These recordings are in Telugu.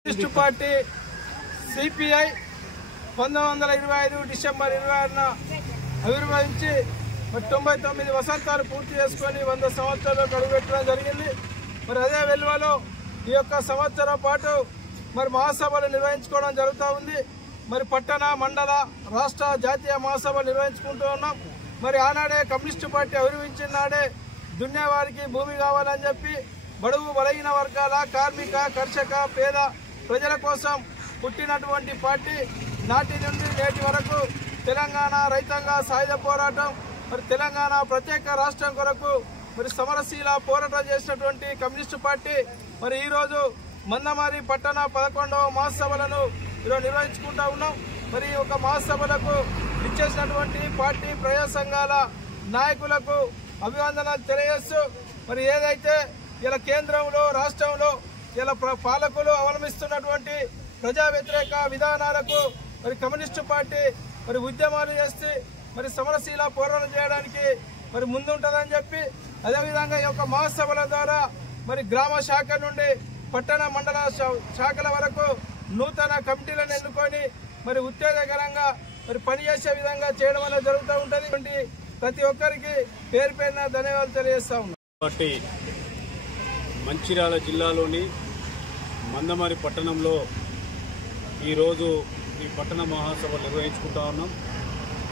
కమ్యూనిస్టు పార్టీ సిపిఐ 1925 డిసెంబర్ 26న ఆవిర్భవించి 99 వసంతాలు పూర్తి చేసుకొని 100 సంవత్సరాలు అడుగుపెట్టడం జరిగింది. మరి అదే వెలువలో ఈ యొక్క సంవత్సరం పాటు మరి మహాసభలు నిర్వహించుకోవడం జరుగుతూ ఉంది. మరి పట్టణ మండల రాష్ట్ర జాతీయ మహాసభలు నిర్వహించుకుంటూ ఉన్నాం. మరి ఆనాడే కమ్యూనిస్టు పార్టీ ఆవిర్భవించిన నాడే దున్నేవారికి భూమి కావాలని చెప్పి బడుగు బలహీన వర్గాల కార్మిక కర్షక పేద ప్రజల కోసం పుట్టినటువంటి పార్టీ నాటి నుండి నేటి వరకు తెలంగాణ రైతాంగ సాయుధ పోరాటం మరి తెలంగాణ ప్రత్యేక రాష్ట్రం కొరకు మరి సమరశీల పోరాటం చేసినటువంటి కమ్యూనిస్టు పార్టీ మరి ఈరోజు మందమర్రి పట్టణ 11వ మహాసభలను ఈరోజు నిర్వహించుకుంటా ఉన్నాం. మరి ఒక మహాసభలకు ఇచ్చేసినటువంటి పార్టీ ప్రజా సంఘాల నాయకులకు అభివందనలు తెలియజేస్తూ మరి ఏదైతే ఇలా కేంద్రంలో రాష్ట్రంలో ఇలా పాలకులు అవలంబిస్తున్నటువంటి ప్రజా వ్యతిరేక విధానాలకు మరి కమ్యూనిస్టు పార్టీ మరి ఉద్యమాలు చేసి మరి సమరశీల పోరాటం చేయడానికి మరి ముందుంటుందని చెప్పి అదేవిధంగా ఈ యొక్క మహాసభల ద్వారా మరి గ్రామ శాఖ నుండి పట్టణ మండల శాఖల వరకు నూతన కమిటీలను ఎన్నుకొని మరి ఉత్తేజకరంగా మరి పనిచేసే విధంగా చేయడం అనేది జరుగుతూ ఉంటుంది. ప్రతి ఒక్కరికి పేరు పేరున ధన్యవాదాలు తెలియజేస్తా ఉన్నాం. మంచిర్యాల జిల్లాలోని మందమర్రి పట్టణంలో ఈరోజు ఈ పట్టణ మహాసభలు నిర్వహించుకుంటా ఉన్నాం.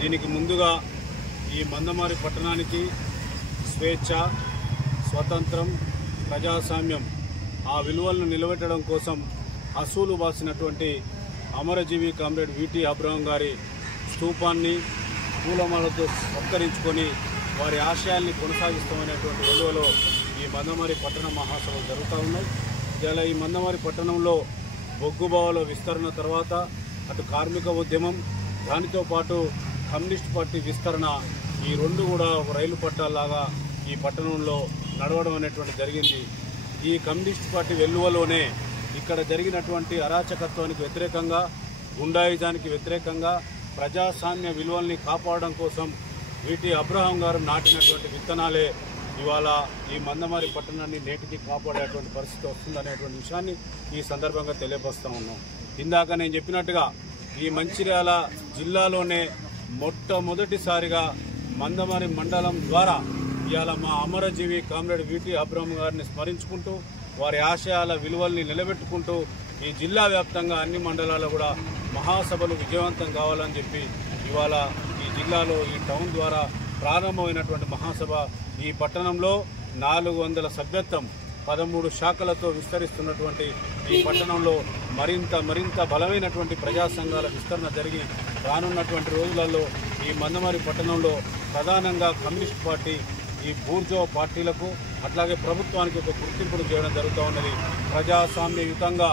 దీనికి ముందుగా ఈ మందమర్రి పట్టణానికి స్వేచ్ఛ, స్వతంత్రం, ప్రజాస్వామ్యం ఆ విలువలను నిలబెట్టడం కోసం అసూలు బాసినటువంటి అమరజీవి కామ్రేడ్ విటి అబ్రహం గారి స్తూపాన్ని పూలమాలతో సత్కరించుకొని వారి ఆశయాల్ని కొనసాగిస్తామనేటువంటి విలువలో ఈ మందమర్రి పట్టణ మహాసభలు జరుగుతూ ఉన్నాయి. ఇలా ఈ మందమర్రి పట్టణంలో బొగ్గుబావుల విస్తరణ తర్వాత అటు కార్మిక ఉద్యమం దానితో పాటు కమ్యూనిస్ట్ పార్టీ విస్తరణ ఈ రెండు కూడా ఒక రైలు పట్టాలాగా ఈ పట్టణంలో నడవడం అనేటువంటి జరిగింది. ఈ కమ్యూనిస్ట్ పార్టీ వెల్లువలోనే ఇక్కడ జరిగినటువంటి అరాచకత్వానికి వ్యతిరేకంగా, గుండాయిజానికి వ్యతిరేకంగా, ప్రజాస్వామ్య విలువల్ని కాపాడడం కోసం విటి అబ్రహం గారు నాటినటువంటి విత్తనాలే ఇవాళ ఈ మందమర్రి పట్టణాన్ని నేటికి కాపాడేటువంటి పరిస్థితి వస్తుందనేటువంటి విషయాన్ని ఈ సందర్భంగా తెలియపరుస్తూ ఉన్నాం. ఇందాక నేను చెప్పినట్టుగా ఈ మంచిర్యాల జిల్లాలోనే మొట్టమొదటిసారిగా మందమర్రి మండలం ద్వారా ఇవాళ మా అమరజీవి కామ్రేడ్ విటి అబ్రహం గారిని స్మరించుకుంటూ వారి ఆశయాల విలువల్ని నిలబెట్టుకుంటూ ఈ జిల్లా వ్యాప్తంగా అన్ని మండలాల్లో కూడా మహాసభలు విజయవంతం కావాలని చెప్పి ఇవాళ ఈ జిల్లాలో ఈ టౌన్ ద్వారా ప్రారంభమైనటువంటి మహాసభ ఈ పట్టణంలో 400 సభ్యత్వం 13 శాఖలతో విస్తరిస్తున్నటువంటి ఈ పట్టణంలో మరింత బలమైనటువంటి ప్రజా సంఘాల విస్తరణ జరిగి రానున్నటువంటి రోజులలో ఈ మందమర్రి పట్టణంలో ప్రధానంగా కమ్యూనిస్ట్ పార్టీ ఈ బూర్జో పార్టీలకు అట్లాగే ప్రభుత్వానికి ఒక గుర్తింపును చేయడం జరుగుతూ ఉన్నది. ప్రజాస్వామ్యయుతంగా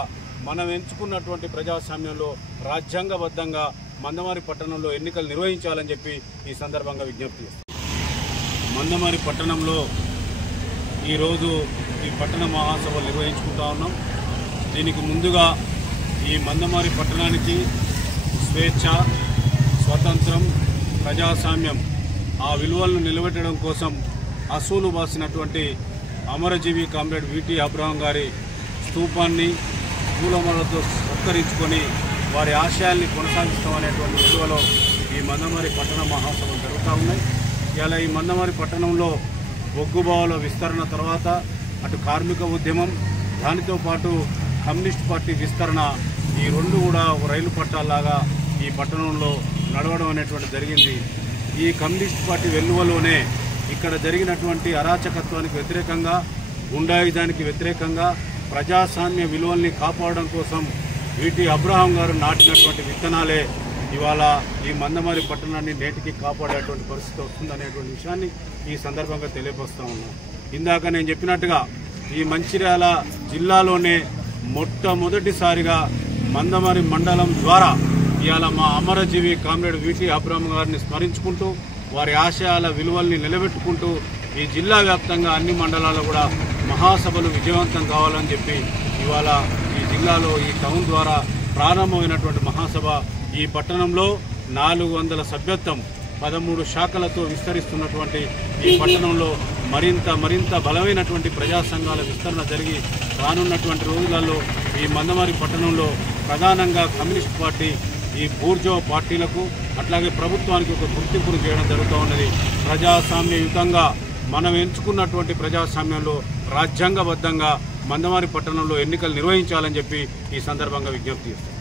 మనం ఎంచుకున్నటువంటి ప్రజాస్వామ్యంలో రాజ్యాంగబద్ధంగా మందమర్రి పట్టణంలో ఎన్నికలు నిర్వహించాలని చెప్పి ఈ సందర్భంగా విజ్ఞప్తి చేస్తాం. మందమర్రి పట్టణంలో ఈరోజు ఈ పట్టణ మహాసభలు నిర్వహించుకుంటా ఉన్నాం. దీనికి ముందుగా ఈ మందమర్రి పట్టణానికి స్వేచ్ఛ, స్వతంత్రం, ప్రజాస్వామ్యం ఆ విలువలను నిలబెట్టడం కోసం అసూలు బాసినటువంటి అమరజీవి కామ్రేడ్ విటి అబ్రహం గారి స్తూపాన్ని పూలమాలతో సత్కరించుకొని వారి ఆశయాల్ని కొనసాగిస్తామనేటువంటి విలువలో ఈ మందమర్రి పట్టణ మహాసభలు జరుగుతూ ఉన్నాయి. ఇలా ఈ మందమర్రి పట్టణంలో బొగ్గుబావుల విస్తరణ తర్వాత అటు కార్మిక ఉద్యమం దానితో పాటు కమ్యూనిస్ట్ పార్టీ విస్తరణ ఈ రెండు కూడా ఒక రైలు పట్టాలాగా ఈ పట్టణంలో నడవడం అనేటువంటి జరిగింది. ఈ కమ్యూనిస్ట్ పార్టీ వెల్లువలోనే ఇక్కడ జరిగినటువంటి అరాచకత్వానికి వ్యతిరేకంగా, గుండాయిజానికి వ్యతిరేకంగా, ప్రజాస్వామ్య విలువల్ని కాపాడడం కోసం విటి అబ్రహం గారు నాటినటువంటి విత్తనాలే ఇవాళ ఈ మందమర్రి పట్టణాన్ని నేటికి కాపాడేటువంటి పరిస్థితి వస్తుందనేటువంటి విషయాన్ని ఈ సందర్భంగా తెలియపరుస్తూ ఉన్నాం. ఇందాక నేను చెప్పినట్టుగా ఈ మంచిర్యాల జిల్లాలోనే మొట్టమొదటిసారిగా మందమర్రి మండలం ద్వారా ఇవాళ మా అమరజీవి కామ్రేడ్ విటి అబ్రహం గారిని స్మరించుకుంటూ వారి ఆశయాల విలువల్ని నిలబెట్టుకుంటూ ఈ జిల్లా వ్యాప్తంగా అన్ని మండలాల్లో కూడా మహాసభలు విజయవంతం కావాలని చెప్పి ఇవాళ ఈ జిల్లాలో ఈ టౌన్ ద్వారా ప్రారంభమైనటువంటి మహాసభ ఈ పట్టణంలో 400 సభ్యత్వం 13 శాఖలతో విస్తరిస్తున్నటువంటి ఈ పట్టణంలో మరింత బలమైనటువంటి ప్రజా సంఘాల విస్తరణ జరిగి రానున్నటువంటి రోజులలో ఈ మందమరి పట్టణంలో ప్రధానంగా కమ్యూనిస్ట్ పార్టీ ఈ బూర్జో పార్టీలకు అట్లాగే ప్రభుత్వానికి ఒక గుర్తింపును చేయడం జరుగుతూ ఉన్నది. ప్రజాస్వామ్యయుతంగా మనం ఎంచుకున్నటువంటి ప్రజాస్వామ్యంలో రాజ్యాంగబద్ధంగా మందమరి పట్టణంలో ఎన్నికలు నిర్వహించాలని చెప్పి ఈ సందర్భంగా విజ్ఞప్తి చేస్తాం.